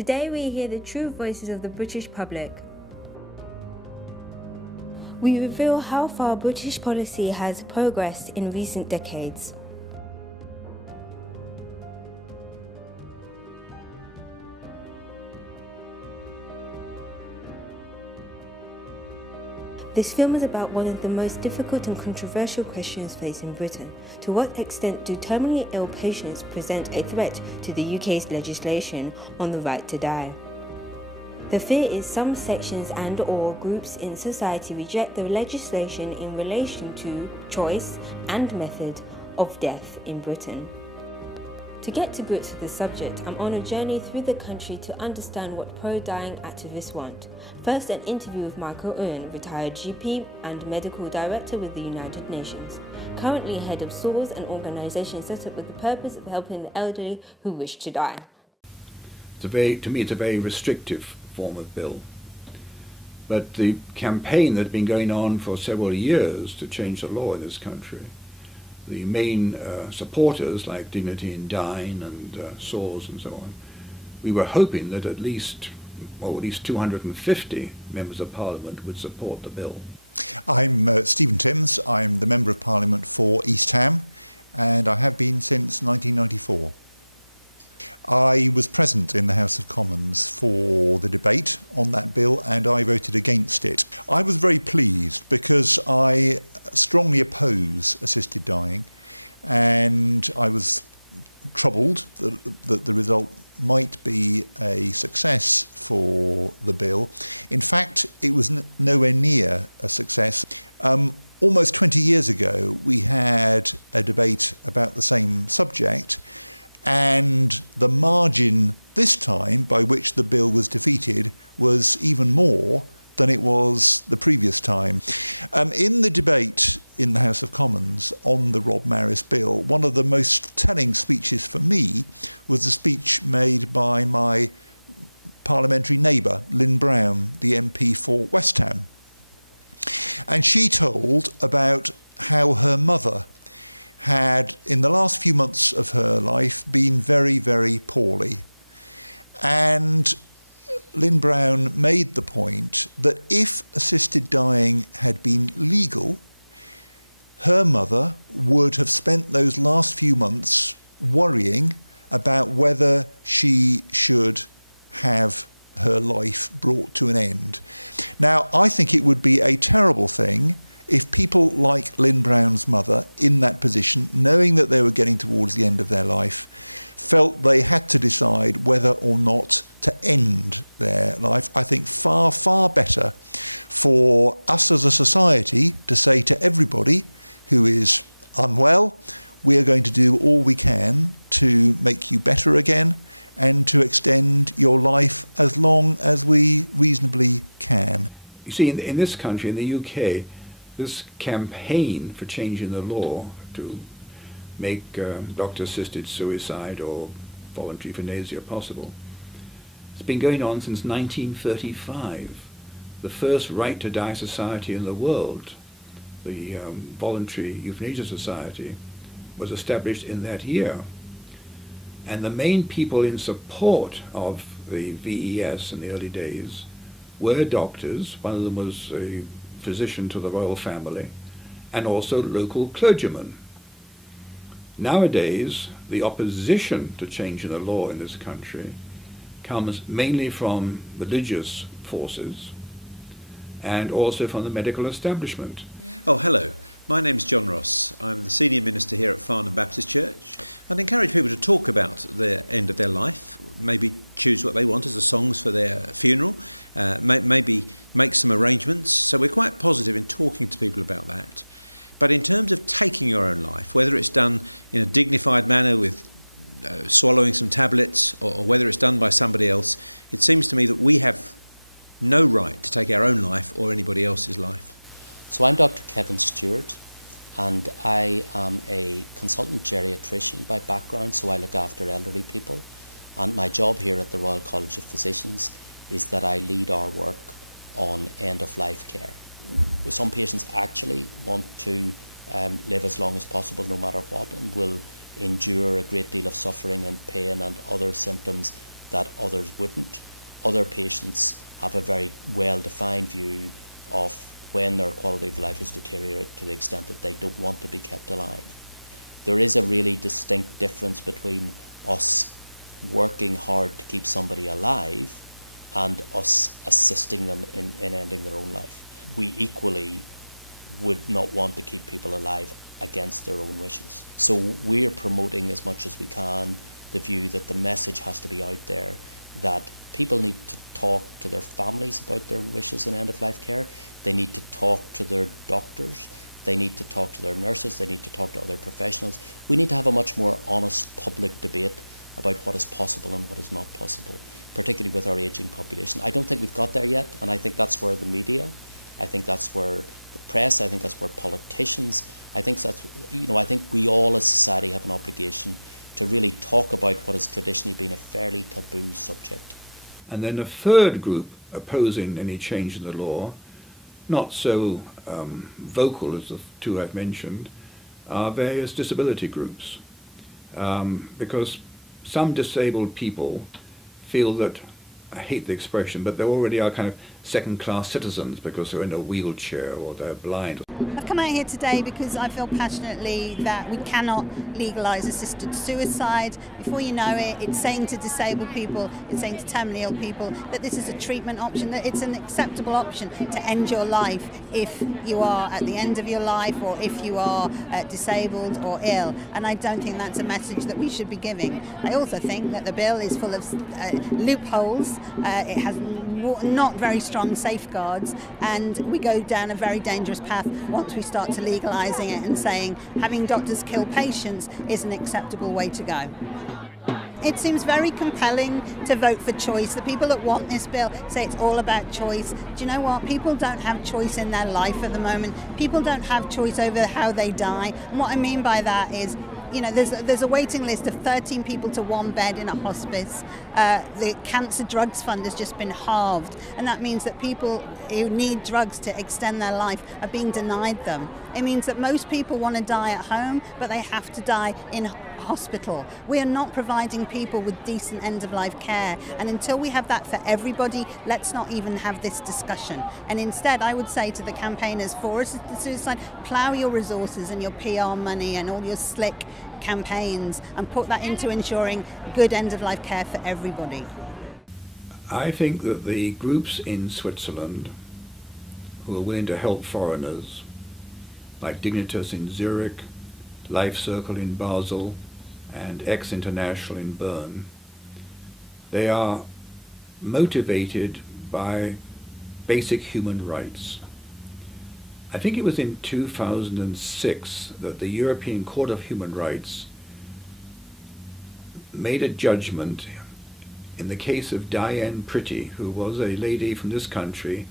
Today we hear the true voices of the British public. We reveal how far British policy has progressed in recent decades. This film is about one of the most difficult and controversial questions facing Britain. To what extent do terminally ill patients present a threat to the UK's legislation on the right to die? The fear is some sections and/or groups in society reject the legislation in relation to choice and method of death in Britain. To get to grips with the subject, I'm on a journey through the country to understand what pro-dying activists want. First, an interview with Michael Owen, retired GP and medical director with the United Nations, currently head of SAWS, an organisation set up with the purpose of helping the elderly who wish to die. To me, it's a very restrictive form of bill. But the campaign that had been going on for several years to change the law in this country, the main supporters like Dignity in Dying and SAWS and so on, we were hoping that at least 250 members of Parliament would support the bill. I'm Stephen Timms. I'm the Member of Parliament for East Ham, and I have been since 1994. I was present in the House of Commons for the debate on that bill, and I voted against it. I was very pleased because I strongly oppose assisted dying, and I was troubled that the result might be a success for the bill. In fact, it was nowhere near a success. Almost 20 years ago, we had a debate about the same subject, and the margin this time by which the bill was defeated was even more than it was the previous time. In the debate in the House of Commons on the Rob Marris bill, one of the most telling speeches for me was the speech made by my parliamentary neighbour, Lynn Brown, the MP for West Ham. And she told about how her mother had, in the last few months of her life, been very, very poorly. And Lynn Brown made the point that if assisted dying had been legal, her mother would have spent those last few months worrying about whether she should have her life brought to an end. Now, I think it would be a terrible thing if people like Lynn Brown's mother in that position, knowing that they were getting towards the end of their life, felt they had to decide whether or not to end their life. I think far, far better for us as a society to say to everybody who is unwell, we are going to do all we can to make you better again and to extend your life as long as we reasonably can. You see, in this country, in the UK, this campaign for changing the law to make doctor-assisted suicide or voluntary euthanasia possible, it's been going on since 1935. The first right to die society in the world, the Voluntary Euthanasia Society, was established in that year. And the main people in support of the VES in the early days were doctors. One of them was a physician to the royal family, and also local clergymen. Nowadays, the opposition to changing the law in this country comes mainly from religious forces and also from the medical establishment. Oh, hello. My name's John Ross. I'm the Senior Minister here at Farnham Baptist Church. I'd encourage people to talk about the end of their life, maybe choose what they want as the songs for their funeral, maybe make some arrangements. So we're quite positive in talking to people about that. But in terms of taking your own life, whether it's done in a dignified manner with swallowing some tablets or whether it's done by somebody else, it seems to me that we have no right to take our own life or anybody else's life. So I'm Dr. Kevin Stewart, and I am a consultant geriatrician by background, so I look after elderly people. And my job here at the Royal College of Physicians is that I lead our work on end-of-life care. Some patients actually want to live as long as possible no matter what, and will endure a great deal of suffering and pain and other symptoms that others wouldn't. Other patients have a very well-defined view of when their quality of life is deteriorated to the extent that they don't want to be kept alive. There is a really distinct difference between us working hard to keep somebody alive and us assisting them in ending their own life. We equally would not want to keep people alive against their own wishes. So we're promoting as much as we can the view that the message has to be out there that people need to talk to their families about their wishes in end-of-life care. They need to talk to their doctors. They need to talk to their nurses. They need to talk to other professionals. We need to have a much more honest public debate about what is possible and what is not possible, particularly with our ageing population. I don't think we've got there yet, and I think that's where the media, I think that's where the press, I think that's where politicians, I think we all as society have an obligation to really talk about what has traditionally been a fairly taboo subject. And then a third group opposing any change in the law, not so vocal as the two I've mentioned, are various disability groups. Because some disabled people feel that, I hate the expression, but they already are kind of second-class citizens because they're in a wheelchair or they're blind. I've come out here today because I feel passionately that we cannot legalise assisted suicide. Before you know it, it's saying to disabled people, it's saying to terminally ill people that this is a treatment option, that it's an acceptable option to end your life if you are at the end of your life or if you are disabled or ill. And I don't think that's a message that we should be giving. I also think that the bill is full of loopholes. It has not very strong safeguards, and we go down a very dangerous path once we start to legalising it and saying having doctors kill patients is an acceptable way to go. It seems very compelling to vote for choice. The people that want this bill say it's all about choice. Do you know what? People don't have choice in their life at the moment. People don't have choice over how they die. And what I mean by that is, you know, there's a waiting list of 13 people to one bed in a hospice. The Cancer Drugs Fund has just been halved, and that means that people who need drugs to extend their life are being denied them. It means that most people want to die at home, but they have to die in hospital. We are not providing people with decent end-of-life care, and until we have that for everybody, let's not even have this discussion. And instead, I would say to the campaigners for assisted suicide, plough your resources and your PR money and all your slick campaigns and put that into ensuring good end-of-life care for everybody. I think that the groups in Switzerland who are willing to help foreigners, like Dignitas in Zurich, Life Circle in Basel, and Ex International in Bern, they are motivated by basic human rights. I think it was in 2006 that the European Court of Human Rights made a judgment in the case of Diane Pretty, who was a lady from this country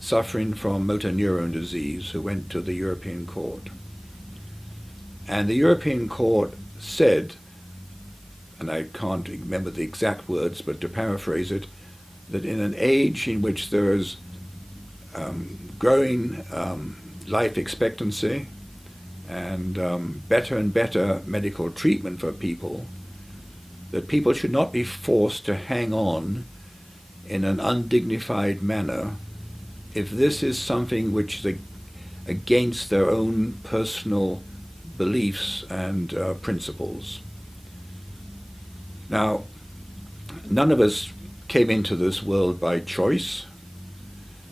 suffering from motor neuron disease, who went to the European Court. And the European Court said, and I can't remember the exact words, but to paraphrase it, that in an age in which there is growing life expectancy and better and better medical treatment for people, that people should not be forced to hang on in an undignified manner if this is something which is against their own personal beliefs and principles. Now, none of us came into this world by choice.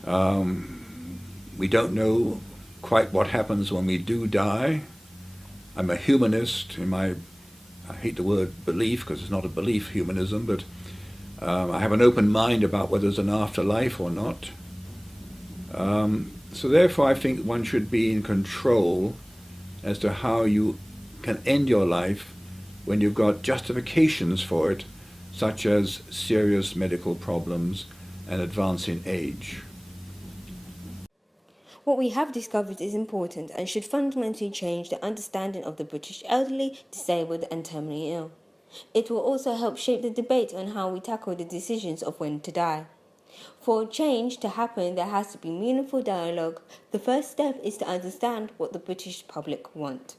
We don't know quite what happens when we do die. I'm a humanist in my, I hate the word belief because it's not a belief, humanism, but I have an open mind about whether there's an afterlife or not. So therefore I think one should be in control as to how you can end your life when you've got justifications for it, such as serious medical problems and advancing age. What we have discovered is important and should fundamentally change the understanding of the British elderly, disabled and terminally ill. It will also help shape the debate on how we tackle the decisions of when to die. For change to happen, there has to be meaningful dialogue. The first step is to understand what the British public want.